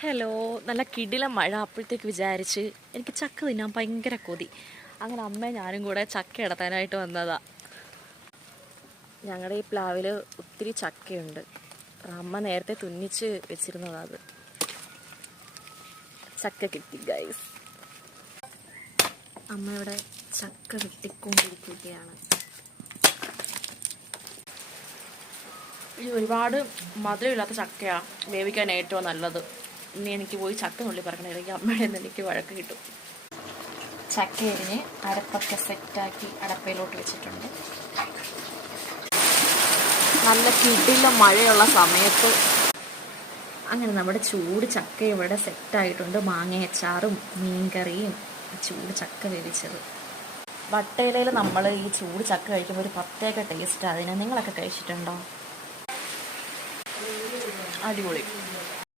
Hello, നല്ല കിടിലം മഴ. അപ്പോഴത്തേക്ക് വിചാരിച്ച് എനിക്ക് ചക്ക തിന്നാൻ ഭയങ്കര കൊതി. അങ്ങനെ അമ്മയും ഞാനും കൂടെ ചക്ക ഇടത്താനായിട്ട് വന്നതാ. ഞങ്ങളുടെ ഈ പ്ലാവിൽ ഒത്തിരി ചക്കയുണ്ട്. അമ്മ നേരത്തെ തുന്നിച്ച് വെച്ചിരുന്നതാ. അത് ചക്ക കിട്ടി ഗൈസ്. അമ്മ ഇവിടെ ചക്ക വെട്ടിക്കൊണ്ടിരിക്കുകയാണ്. ഈ ഒരുപാട് മധുരമില്ലാത്ത ചക്കയാണ് വേവിക്കാൻ ഏറ്റവും നല്ലത്. ഇനി എനിക്ക് പോയി ചക്ക നുള്ളി പറക്കണം, അല്ലെങ്കിൽ അമ്മയുടെ നിന്ന് എനിക്ക് വഴക്ക് കിട്ടും. ചക്ക എരിഞ്ഞ് അടപ്പൊക്കെ സെറ്റാക്കി അടപ്പയിലോട്ട് വെച്ചിട്ടുണ്ട്. നല്ല കിടിലം മഴയുള്ള സമയത്ത് അങ്ങനെ നമ്മുടെ ചൂട് ചക്ക ഇവിടെ സെറ്റായിട്ടുണ്ട്. മാങ്ങയച്ചാറും മീൻകറിയും ചൂട് ചക്ക വേവിച്ചത്. വട്ടയിലയിൽ നമ്മൾ ഈ ചൂട് ചക്ക കഴിക്കുമ്പോൾ ഒരു പ്രത്യേക ടേസ്റ്റ്. അതിന് നിങ്ങളൊക്കെ കഴിച്ചിട്ടുണ്ടോ? അടിപൊളി.